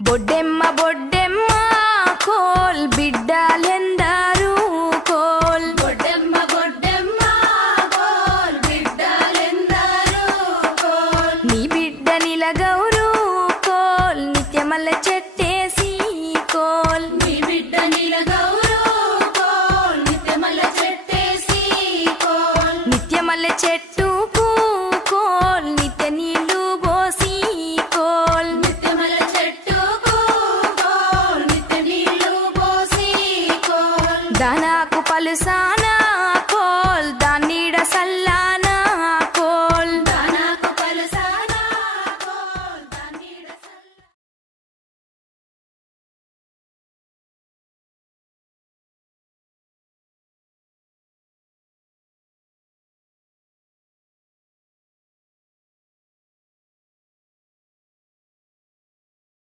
Boddemma Boddemma coal బిడ్డలెందరూ coal Boddemma Boddemma coal బిడ్డలెందరూ coal నీ బిడ్డ నిలగౌరు coal నిత్యమల్ల చెట్టు